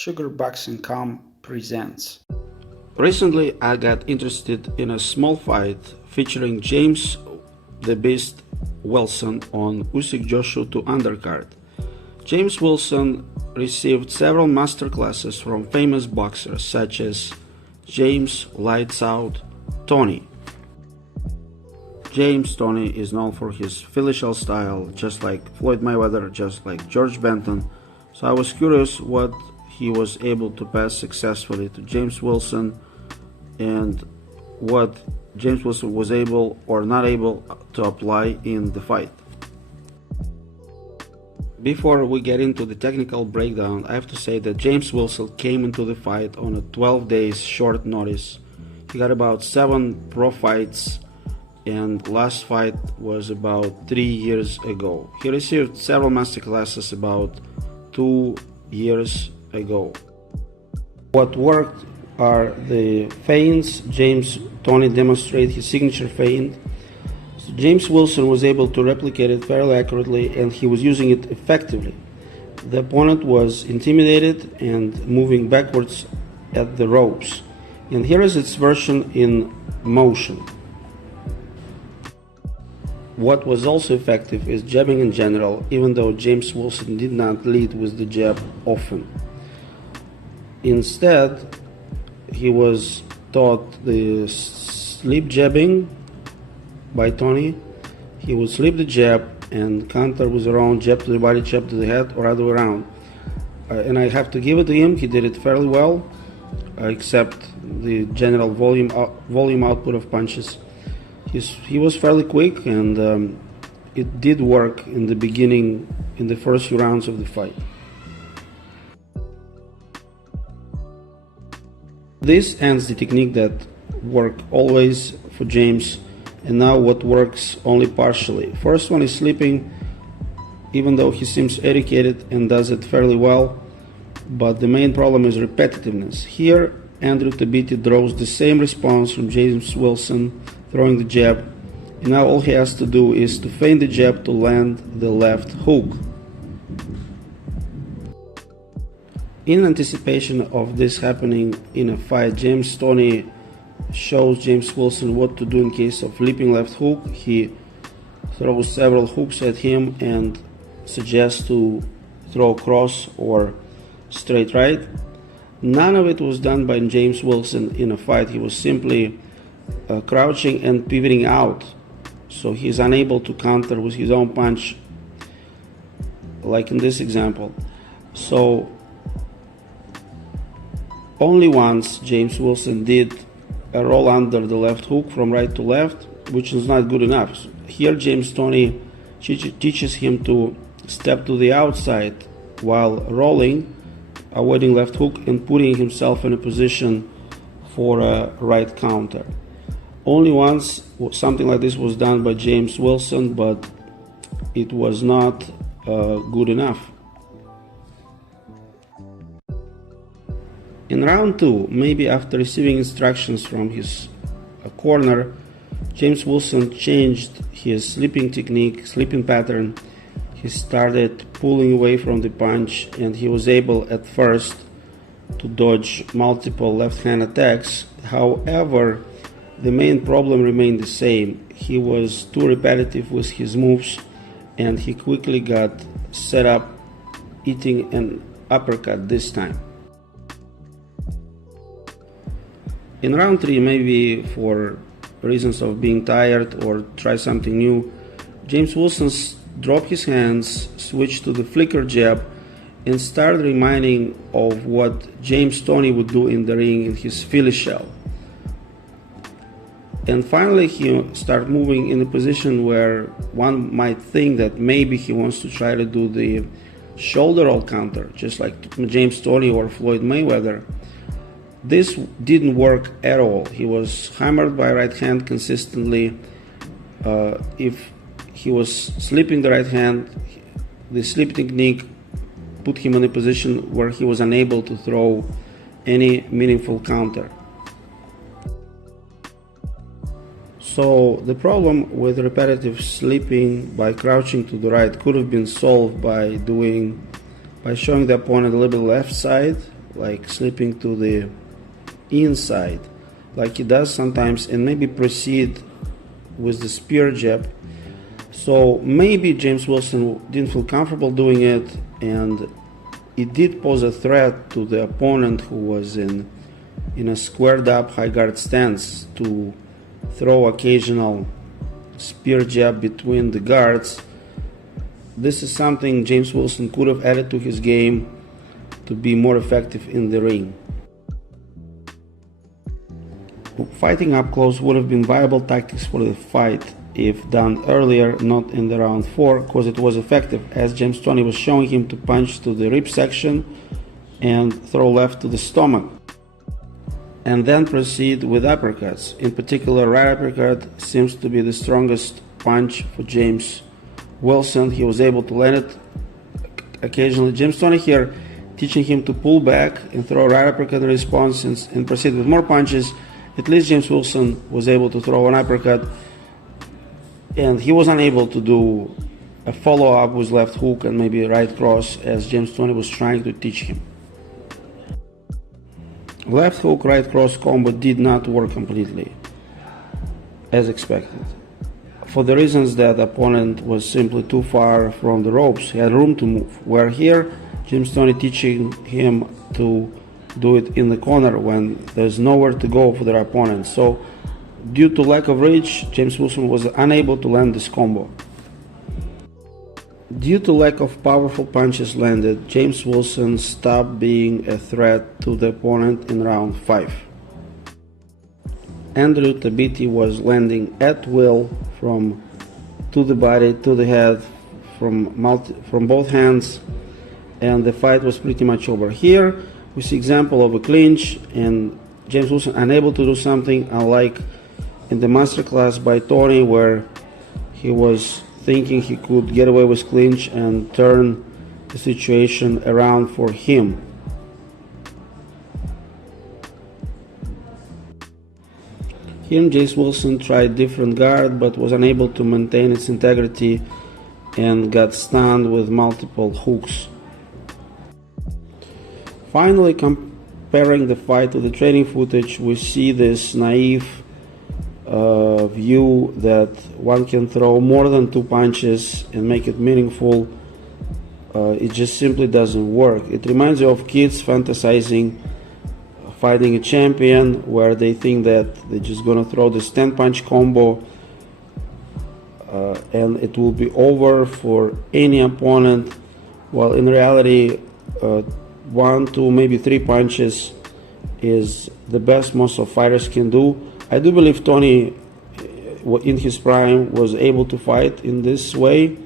SugarBoxing.com presents. Recently, I got interested in a small fight featuring James "The Beast" Wilson on Usyk Joshua 2 undercard. James Wilson received several masterclasses from famous boxers such as James Lights Out Toney. James Toney is known for his Philly shell style, just like Floyd Mayweather, just like George Benton. So I was curious what he was able to pass successfully to James Wilson and what James Wilson was able or not able to apply in the fight. Before we get into the technical breakdown, I have to say that James Wilson came into the fight on a 12 days short notice. He got about 7 pro fights, and last fight was about 3 years ago. He received several masterclasses about 2 years ago. What worked are the feints. James Toney demonstrated his signature feint. So James Wilson was able to replicate it fairly accurately, and he was using it effectively. The opponent was intimidated and moving backwards at the ropes. And here is its version in motion. What was also effective is jabbing in general, even though James Wilson did not lead with the jab often. Instead, he was taught the slip jabbing by Toney. He would slip the jab and counter with a round jab to the body, jab to the head, or other way around. And I have to give it to him, he did it fairly well, except the general volume output of punches. He was fairly quick, and it did work in the beginning, in the first few rounds of the fight. This ends the technique that worked always for James, and now what works only partially. First one is slipping, even though he seems educated and does it fairly well, but the main problem is repetitiveness. Here, Andrew Tabiti draws the same response from James Wilson throwing the jab, and now all he has to do is to feint the jab to land the left hook. In anticipation of this happening in a fight, James Toney shows James Wilson what to do in case of leaping left hook. He throws several hooks at him and suggests to throw cross or straight right. None of it was done by James Wilson in a fight. He was simply crouching and pivoting out, so he's unable to counter with his own punch, like in this example. So only once James Wilson did a roll under the left hook from right to left, which is not good enough. So here James Toney teaches him to step to the outside while rolling, avoiding left hook and putting himself in a position for a right counter. Only once something like this was done by James Wilson, but it was not good enough. In round 2, maybe after receiving instructions from his corner, James Wilson changed his slipping technique, slipping pattern. He started pulling away from the punch, and he was able at first to dodge multiple left-hand attacks. However, the main problem remained the same. He was too repetitive with his moves, and he quickly got set up eating an uppercut this time. In round 3, maybe for reasons of being tired or try something new, James Wilson dropped his hands, switched to the flicker jab, and started reminding of what James Toney would do in the ring in his Philly shell. And finally he started moving in a position where one might think that maybe he wants to try to do the shoulder roll counter, just like James Toney or Floyd Mayweather. This didn't work at all. He was hammered by right hand consistently. If he was slipping the right hand, the slip technique put him in a position where he was unable to throw any meaningful counter. So the problem with repetitive slipping by crouching to the right could have been solved by showing the opponent a little bit left side like slipping to the inside, like he does sometimes, and maybe proceed with the spear jab. So maybe James Wilson didn't feel comfortable doing it, and it did pose a threat to the opponent, who was in a squared up high guard stance, to throw occasional spear jab between the guards. This is something James Wilson could have added to his game to be more effective in the ring. Fighting up close would have been viable tactics for the fight if done earlier, not in the round 4, because it was effective, as James Toney was showing him to punch to the rib section and throw left to the stomach, and then proceed with uppercuts. In particular, right uppercut seems to be the strongest punch for James Wilson. He was able to land it occasionally. James Toney here teaching him to pull back and throw a right uppercut in response and proceed with more punches. At least James Wilson was able to throw an uppercut, and he was unable to do a follow-up with left hook and maybe right cross, as James Toney was trying to teach him. Left hook, right cross combo did not work completely, as expected, for the reasons that the opponent was simply too far from the ropes. He had room to move, where here James Toney teaching him to do it in the corner when there's nowhere to go for their opponent. So due to lack of reach, James Wilson was unable to land this combo. Due to lack of powerful punches landed, James Wilson stopped being a threat to the opponent in round 5. Andrew Tabiti was landing at will from to the body, to the head, from both hands, and the fight was pretty much over. Here we see example of a clinch, and James Wilson unable to do something, unlike in the masterclass by Toney, where he was thinking he could get away with clinch and turn the situation around for him. Here James Wilson tried different guard, but was unable to maintain its integrity and got stunned with multiple hooks. Finally, comparing the fight to the training footage, we see this naive view that one can throw more than 2 punches and make it meaningful. It just simply doesn't work. It reminds you of kids fantasizing fighting a champion, where they think that they're just gonna throw this 10-punch combo and it will be over for any opponent, while in reality 1, 2, maybe 3 punches is the best most of fighters can do. I do believe Toney in his prime was able to fight in this way,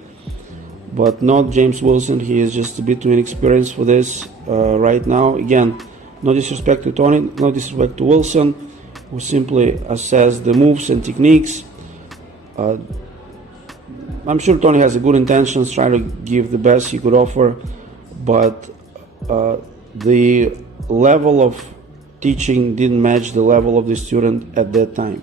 but not James Wilson. He is just a bit too inexperienced for this right now. Again, no disrespect to Toney, no disrespect to Wilson. We simply assess the moves and techniques. I'm sure Toney has a good intentions, trying to give the best he could offer, but the level of teaching didn't match the level of the student at that time.